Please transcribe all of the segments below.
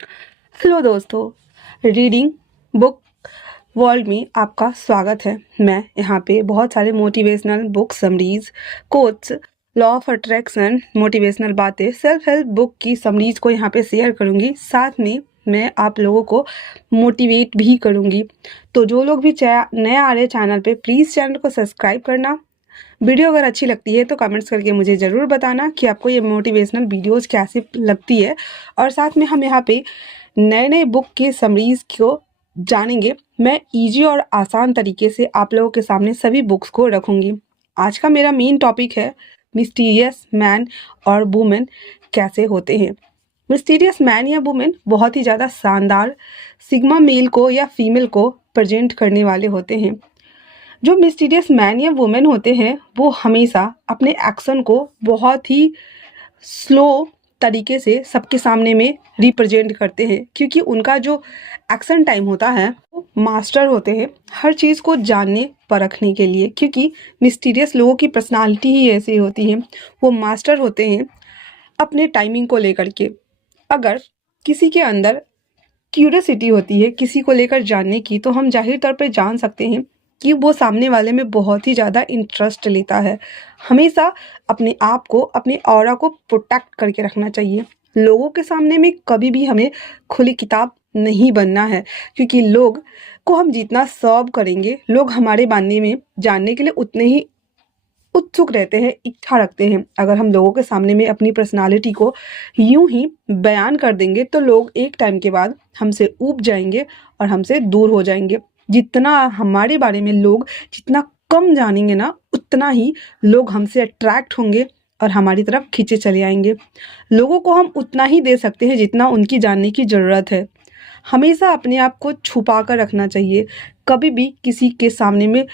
Hello दोस्तों, reading book world में आपका स्वागत है। मैं यहाँ पे बहुत सारे motivational book summaries, quotes, law of attraction, motivational बातें, सेल्फ हेल्प बुक की समरीज को यहाँ पे शेयर करूँगी। साथ में मैं आप लोगों को मोटिवेट भी करूँगी। तो जो लोग भी नए आ रहे चैनल पे, प्लीज़ चैनल को सब्सक्राइब करना। वीडियो अगर अच्छी लगती है तो कमेंट्स करके मुझे ज़रूर बताना कि आपको ये मोटिवेशनल वीडियोज़ कैसी लगती है। और साथ में हम यहाँ पे नए नए बुक के समरीज को जानेंगे। मैं इजी और आसान तरीके से आप लोगों के सामने सभी बुक्स को रखूंगी। आज का मेरा मेन टॉपिक है मिस्टीरियस मैन और वुमेन कैसे होते हैं। मिस्टीरियस मैन या वुमेन बहुत ही ज़्यादा शानदार सिग्मा मेल को या फीमेल को प्रेजेंट करने वाले होते हैं। जो मिस्टीरियस मैन या वुमेन होते हैं वो हमेशा अपने एक्शन को बहुत ही स्लो तरीके से सबके सामने में रिप्रेजेंट करते हैं, क्योंकि उनका जो एक्शन टाइम होता है वो मास्टर होते हैं हर चीज़ को जानने परखने के लिए। क्योंकि मिस्टीरियस लोगों की पर्सनालिटी ही ऐसी होती है, वो मास्टर होते हैं अपने टाइमिंग को लेकर के। अगर किसी के अंदर क्यूरियोसिटी होती है किसी को लेकर जानने की, तो हम जाहिर तौर पे जान सकते हैं कि वो सामने वाले में बहुत ही ज़्यादा इंटरेस्ट लेता है। हमेशा अपने आप को, अपने ऑरा को प्रोटेक्ट करके रखना चाहिए। लोगों के सामने में कभी भी हमें खुली किताब नहीं बनना है, क्योंकि लोग को हम जितना सर्व करेंगे, लोग हमारे बारे में जानने के लिए उतने ही उत्सुक रहते हैं, इच्छा रखते हैं। अगर हम लोगों के सामने में अपनी पर्सनालिटी को यूं ही बयान कर देंगे तो लोग एक टाइम के बाद हमसे ऊब जाएंगे और हमसे दूर हो जाएंगे। जितना हमारे बारे में लोग जितना कम जानेंगे ना, उतना ही लोग हमसे अट्रैक्ट होंगे और हमारी तरफ खींचे चले आएंगे। लोगों को हम उतना ही दे सकते हैं जितना उनकी जानने की ज़रूरत है। हमेशा अपने आप को छुपा कर रखना चाहिए, कभी भी किसी के सामने में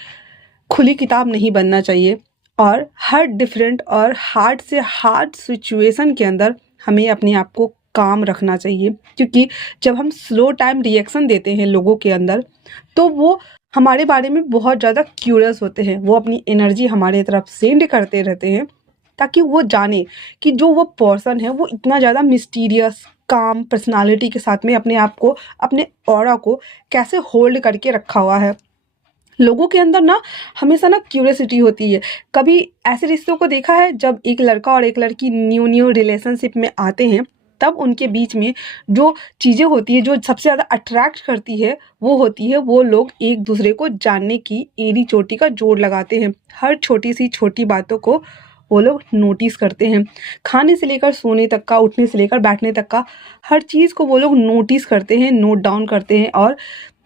खुली किताब नहीं बनना चाहिए। और हर डिफरेंट और हार्ड से हार्ड सिचुएशन के अंदर हमें अपने आप को काम रखना चाहिए, क्योंकि जब हम स्लो टाइम रिएक्शन देते हैं लोगों के अंदर, तो वो हमारे बारे में बहुत ज़्यादा क्यूरियस होते हैं। वो अपनी एनर्जी हमारे तरफ सेंड करते रहते हैं ताकि वो जाने कि जो वो पर्सन है वो इतना ज़्यादा मिस्टीरियस काम पर्सनालिटी के साथ में अपने आप को, अपने ऑरा को कैसे होल्ड करके रखा हुआ है। लोगों के अंदर ना हमेशा ना क्यूरियोसिटी होती है। कभी ऐसे रिश्तों को देखा है जब एक लड़का और एक लड़की न्यू न्यू रिलेशनशिप में आते हैं, तब उनके बीच में जो चीज़ें होती है, जो सबसे ज़्यादा अट्रैक्ट करती है, वो होती है वो लोग एक दूसरे को जानने की एड़ी चोटी का जोड़ लगाते हैं। हर छोटी सी छोटी बातों को वो लोग नोटिस करते हैं। खाने से लेकर सोने तक का, उठने से लेकर बैठने तक का, हर चीज़ को वो लोग नोटिस करते हैं, नोट डाउन करते हैं और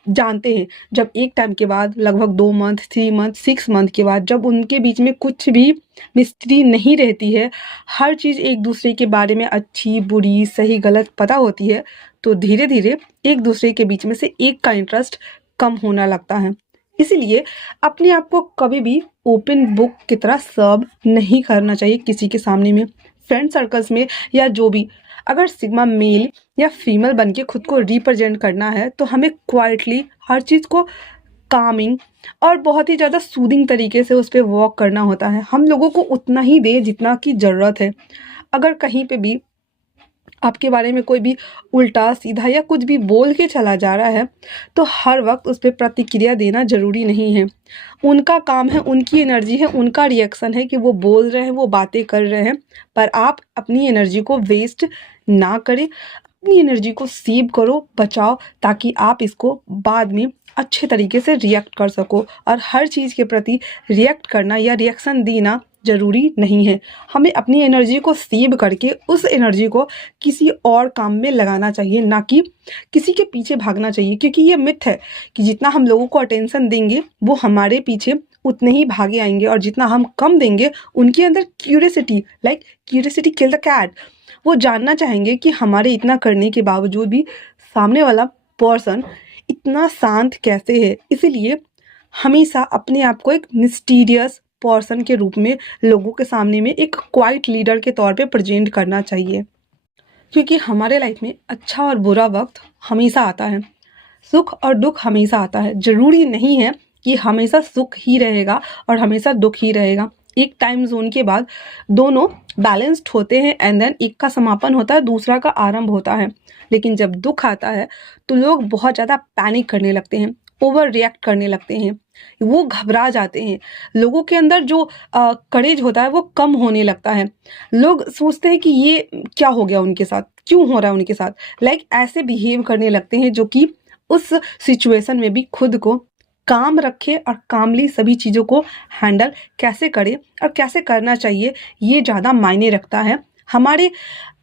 जानते हैं। जब एक टाइम के बाद, लगभग 2 मंथ, 3 मंथ, 6 मंथ के बाद, जब उनके बीच में कुछ भी मिस्ट्री नहीं रहती है, हर चीज़ एक दूसरे के बारे में अच्छी बुरी सही गलत पता होती है, तो धीरे धीरे एक दूसरे के बीच में से एक का इंटरेस्ट कम होने लगता है। इसीलिए अपने आप को कभी भी ओपन बुक की तरह सर्व नहीं करना चाहिए किसी के सामने में, फ्रेंड सर्कल्स में या जो भी। अगर सिग्मा मेल या फीमेल बन के खुद को रिप्रेजेंट करना है तो हमें क्वाइटली हर चीज़ को कामिंग और बहुत ही ज़्यादा सूदिंग तरीके से उस पर वॉक करना होता है। हम लोगों को उतना ही दे जितना की ज़रूरत है। अगर कहीं पे भी आपके बारे में कोई भी उल्टा सीधा या कुछ भी बोल के चला जा रहा है, तो हर वक्त उस पर प्रतिक्रिया देना ज़रूरी नहीं है। उनका काम है, उनकी एनर्जी है, उनका रिएक्शन है कि वो बोल रहे हैं, वो बातें कर रहे हैं। पर आप अपनी एनर्जी को वेस्ट ना करें, अपनी एनर्जी को सेव करो, बचाओ, ताकि आप इसको बाद में अच्छे तरीके से रिएक्ट कर सको। और हर चीज़ के प्रति रिएक्ट करना या रिएक्शन देना ज़रूरी नहीं है। हमें अपनी एनर्जी को सेव करके उस एनर्जी को किसी और काम में लगाना चाहिए, ना कि किसी के पीछे भागना चाहिए। क्योंकि ये मिथ है कि जितना हम लोगों को अटेंशन देंगे वो हमारे पीछे उतने ही भागे आएंगे, और जितना हम कम देंगे उनके अंदर curiosity, like curiosity kill the cat, वो जानना चाहेंगे कि हमारे इतना करने के बावजूद भी सामने वाला पर्सन इतना शांत कैसे है। इसीलिए हमेशा अपने आप को एक मिस्टीरियस पर्सन के रूप में लोगों के सामने में एक क्वाइट लीडर के तौर पे प्रेजेंट करना चाहिए। क्योंकि हमारे लाइफ में अच्छा और बुरा वक्त हमेशा आता है, सुख और दुख हमेशा आता है। ज़रूरी नहीं है कि हमेशा सुख ही रहेगा और हमेशा दुख ही रहेगा। एक टाइम जोन के बाद दोनों बैलेंस्ड होते हैं एंड देन एक का समापन होता है, दूसरा का आरंभ होता है। लेकिन जब दुख आता है तो लोग बहुत ज़्यादा पैनिक करने लगते हैं, ओवर रिएक्ट करने लगते हैं, वो घबरा जाते हैं। लोगों के अंदर जो करेज होता है वो कम होने लगता है। लोग सोचते हैं कि ये क्या हो गया उनके साथ, क्यों हो रहा है उनके साथ, ऐसे बिहेव करने लगते हैं जो कि उस सिचुएशन में भी खुद को काम रखे और कामली सभी चीज़ों को हैंडल कैसे करे और कैसे करना चाहिए, ये ज़्यादा मायने रखता है हमारे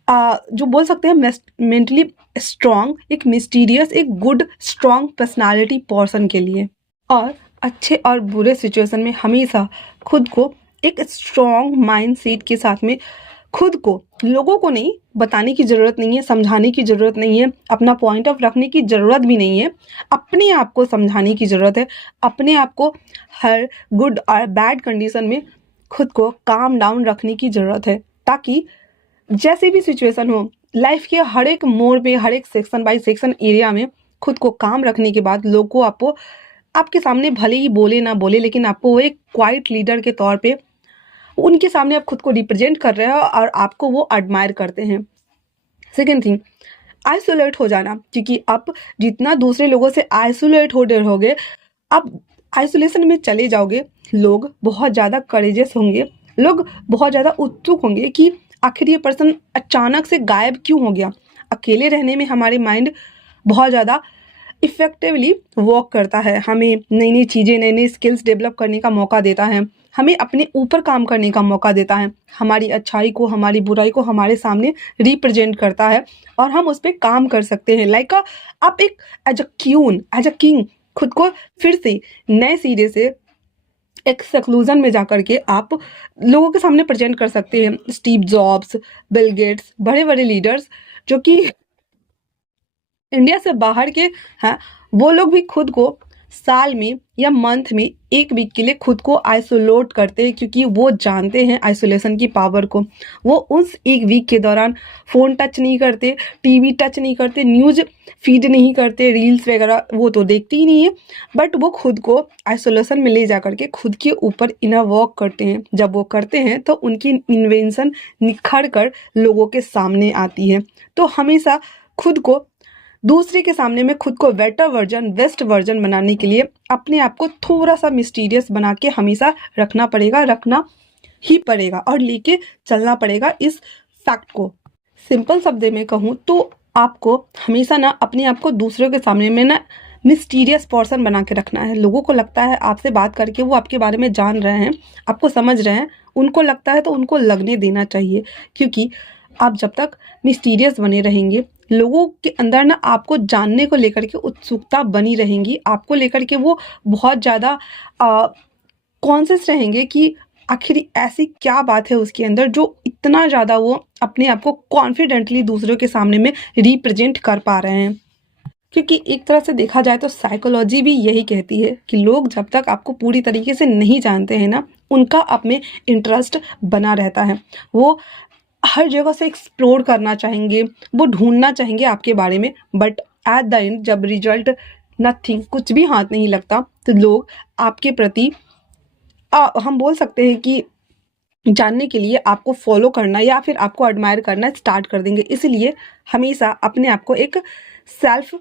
जो बोल सकते हैं मेंटली स्ट्रांग, एक मिस्टीरियस, एक गुड स्ट्रांग पर्सनालिटी पर्सन के लिए। और अच्छे और बुरे सिचुएशन में हमेशा खुद को एक स्ट्रांग माइंड सेट के साथ में खुद को, लोगों को नहीं बताने की ज़रूरत नहीं है, समझाने की ज़रूरत नहीं है, अपना पॉइंट ऑफ रखने की ज़रूरत भी नहीं है, अपने आप को समझाने की ज़रूरत है। अपने आप को हर गुड और बैड कंडीशन में खुद को काम डाउन रखने की ज़रूरत है, ताकि जैसे भी सिचुएशन हो, लाइफ के हर एक मोड़ पे, हर एक सेक्शन बाय सेक्शन एरिया में खुद को काम रखने के बाद लोग को आपको, आपके सामने भले ही बोले ना बोले, लेकिन आपको वो एक क्वाइट लीडर के तौर पे उनके सामने आप खुद को रिप्रेजेंट कर रहे हो और आपको वो एडमायर करते हैं। सेकेंड थिंग, आइसोलेट हो जाना, क्योंकि आप जितना दूसरे लोगों से आइसोलेट हो रहोगे, आप आइसोलेशन में चले जाओगे, लोग बहुत ज़्यादा करेजियस होंगे, लोग बहुत ज़्यादा उत्सुक होंगे कि आखिर ये पर्सन अचानक से गायब क्यों हो गया। अकेले रहने में हमारे माइंड बहुत ज़्यादा इफ़ेक्टिवली वर्क करता है, हमें नई नई चीज़ें, नई नई स्किल्स डेवलप करने का मौका देता है, हमें अपने ऊपर काम करने का मौका देता है, हमारी अच्छाई को, हमारी बुराई को हमारे सामने रिप्रेजेंट करता है और हम उस पर काम कर सकते हैं। आप एक as a queen, as a king खुद को फिर से नए सिरे से एक सक्लूजन में जाकर के आप लोगों के सामने प्रेजेंट कर सकते हैं। स्टीव जॉब्स, बिल गेट्स, बड़े बड़े लीडर्स जो कि इंडिया से बाहर के हैं, वो लोग भी खुद को साल में या मंथ में एक वीक के लिए खुद को आइसोलेट करते हैं, क्योंकि वो जानते हैं आइसोलेशन की पावर को। वो उस एक वीक के दौरान फ़ोन टच नहीं करते, टीवी टच नहीं करते, न्यूज़ फीड नहीं करते, रील्स वगैरह वो तो देखते ही नहीं है, बट वो खुद को आइसोलेशन में ले जा करके खुद के ऊपर इनर वर्क करते हैं। जब वो करते हैं तो उनकी इन्वेंशन निखर कर लोगों के सामने आती है। तो हमेशा खुद को दूसरे के सामने में खुद को बेटर वर्जन, बेस्ट वर्जन बनाने के लिए अपने आप को थोड़ा सा मिस्टीरियस बना के हमेशा रखना ही पड़ेगा और लेके चलना पड़ेगा इस फैक्ट को। सिंपल शब्द में कहूँ तो आपको हमेशा ना अपने आप को दूसरों के सामने में ना मिस्टीरियस पर्सन बना के रखना है। लोगों को लगता है आपसे बात करके वो आपके बारे में जान रहे हैं, आपको समझ रहे हैं, उनको लगता है तो उनको लगने देना चाहिए, क्योंकि आप जब तक मिस्टीरियस बने रहेंगे, लोगों के अंदर ना आपको जानने को लेकर के उत्सुकता बनी रहेंगी, आपको लेकर के वो बहुत ज़्यादा कॉन्शियस रहेंगे कि आखिर ऐसी क्या बात है उसके अंदर जो इतना ज़्यादा वो अपने आप को कॉन्फिडेंटली दूसरों के सामने में रिप्रेजेंट कर पा रहे हैं। क्योंकि एक तरह से देखा जाए तो साइकोलॉजी भी यही कहती है कि लोग जब तक आपको पूरी तरीके से नहीं जानते हैं ना, उनका आप में इंटरेस्ट बना रहता है। वो हर जगह से एक्सप्लोर करना चाहेंगे, वो ढूंढना चाहेंगे आपके बारे में, बट एट द एंड जब रिजल्ट नथिंग, कुछ भी हाथ नहीं लगता, तो लोग आपके प्रति हम बोल सकते हैं कि जानने के लिए आपको फॉलो करना या फिर आपको एडमायर करना स्टार्ट कर देंगे। इसलिए हमेशा अपने आप को एक सेल्फ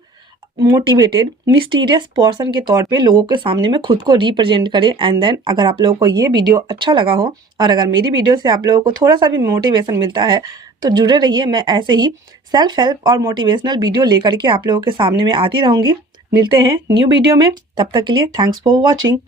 मोटिवेटेड मिस्टीरियस पर्सन के तौर पे लोगों के सामने में खुद को रिप्रेजेंट करें। एंड देन अगर आप लोगों को ये वीडियो अच्छा लगा हो और अगर मेरी वीडियो से आप लोगों को थोड़ा सा भी मोटिवेशन मिलता है तो जुड़े रहिए। मैं ऐसे ही सेल्फ हेल्प और मोटिवेशनल वीडियो लेकर के आप लोगों के सामने में आती रहूँगी। मिलते हैं न्यू वीडियो में, तब तक के लिए थैंक्स फॉर वॉचिंग।